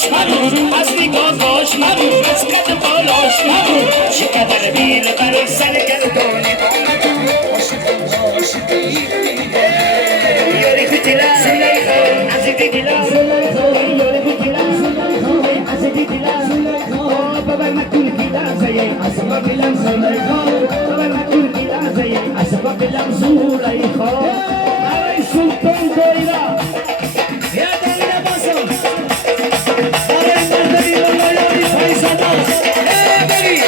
باش مگو از نگاه باش مگو از قد بالاش مگو چقدر بیر بر سر گردانی یاری کتیلا از دیدیلا یاری کتیلا از دیدیلا بابا نکن کیلا زی اسباب لم زلیخا بابا نکن کیلا زی اسباب لم زلیخا ای سلطان دویلا یا دویلا باسو ای مردی والله یاری فیصل ای بری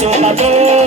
Yusuf Ato